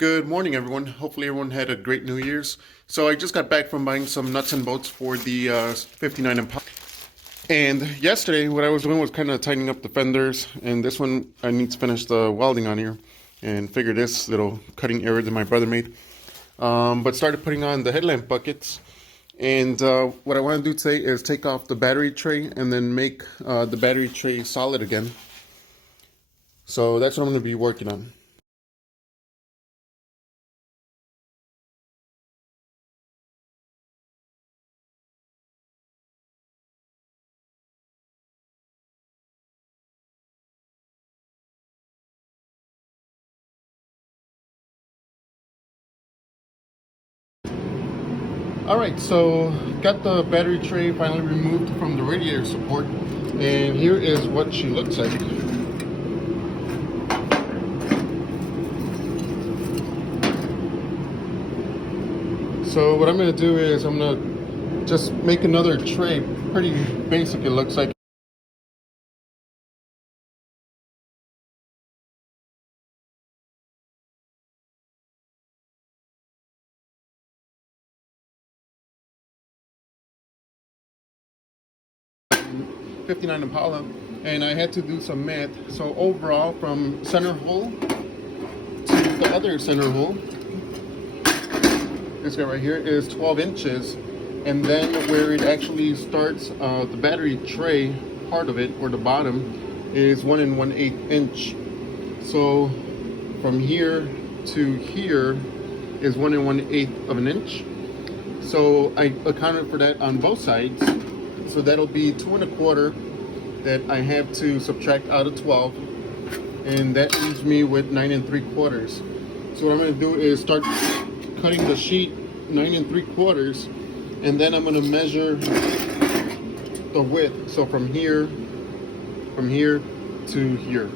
Good morning, everyone. Hopefully, everyone had a great New Year's. So, I just got back from buying some nuts and bolts for the 59 Impala. And yesterday, what I was doing was kind of tightening up the fenders. And this one, I need to finish the welding on here and figure this little cutting error that my brother made. But started putting on the headlamp buckets. And what I want to do today is take off the battery tray and then make the battery tray solid again. So that's what I'm going to be working on. Alright, so got the battery tray finally removed from the radiator support, and here is what she looks like. So what I'm going to do is I'm going to just make another tray. Pretty basic it looks like. '59 Impala, and I had to do some math. So overall, from center hole to the other center hole, this guy right here is 12 inches, and then where it actually starts, the battery tray part of it, or the bottom, is 1 1/8 inch. So from here to here is 1 1/8 of an inch. So I accounted for that on both sides. So that'll be 2 1/4 that I have to subtract out of 12, and that leaves me with 9 3/4. So what I'm going to do is start cutting the sheet 9 3/4, and then I'm going to measure the width. So from here to here,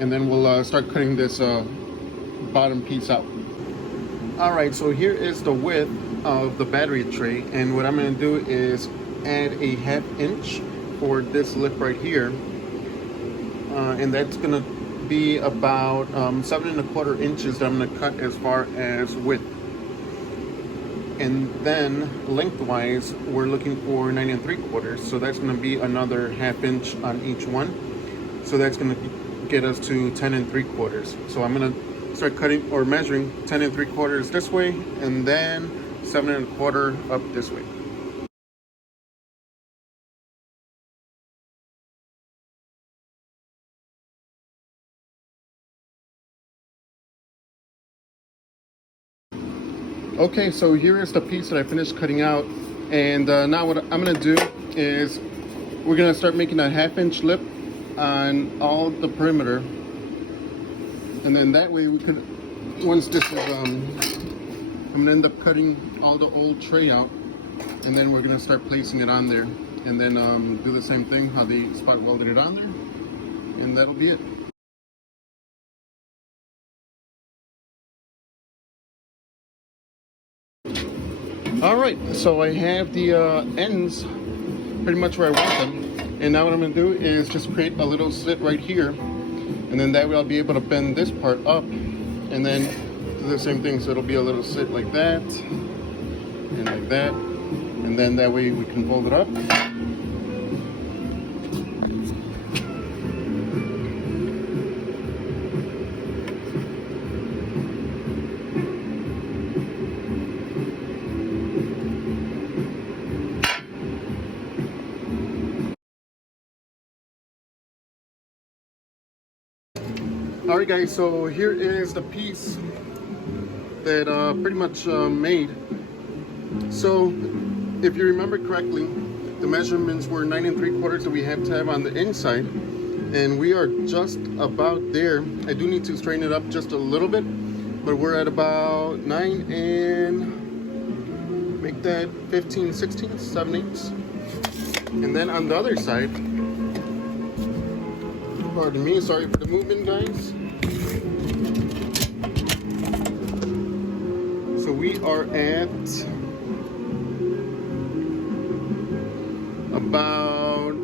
and then we'll start cutting this bottom piece out. Alright, so here is the width of the battery tray, and what I'm going to do is add a 1/2 inch for this lip right here, and that's going to be about 7 1/4 inches that I'm going to cut as far as width. And then lengthwise we're looking for 9 3/4, so that's going to be another 1/2 inch on each one, so that's going to get us to 10 3/4. So I'm going to start cutting or measuring 10 3/4 this way, and then 7 1/4 up this way. Okay, so here is the piece that I finished cutting out, and now what I'm going to do is we're going to start making a 1/2 inch lip on all the perimeter, and then that way we could, once this is I'm going to end up cutting all the old tray out, and then we're going to start placing it on there, and then do the same thing how they spot welded it on there, and that'll be it. Alright, so I have the ends pretty much where I want them, and now what I'm going to do is just create a little slit right here, and then that way I'll be able to bend this part up, and then do the same thing. So it'll be a little slit like that, and like that, and then that way we can fold it up. Alright guys, so here is the piece that pretty much made. So if you remember correctly, the measurements were 9 3/4 that we have to have on the inside, and we are just about there. I do need to straighten it up just a little bit, but we're at about 9 and make that 15 16 7/8. And then on the other side, pardon me, sorry for the movement guys. So we are at about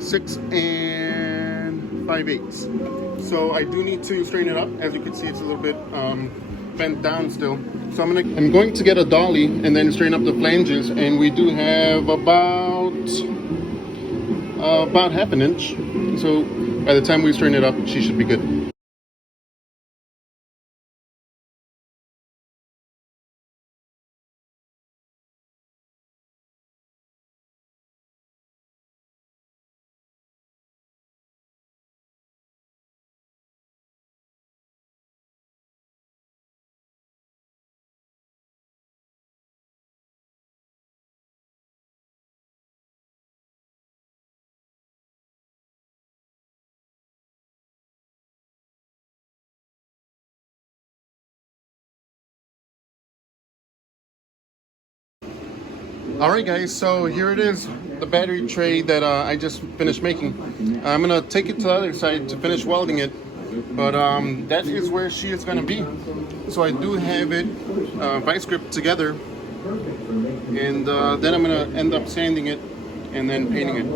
6 and 5/8. So I do need to straighten it up. As you can see, it's a little bit bent down still. So I'm going to get a dolly and then straighten up the flanges, and we do have about half an inch. So by the time we straighten it up, she should be good. Alright guys, so here it is, the battery tray that I just finished making. I'm going to take it to the other side to finish welding it, but that is where she is going to be. So I do have it vice grip together, and then I'm going to end up sanding it and then painting it.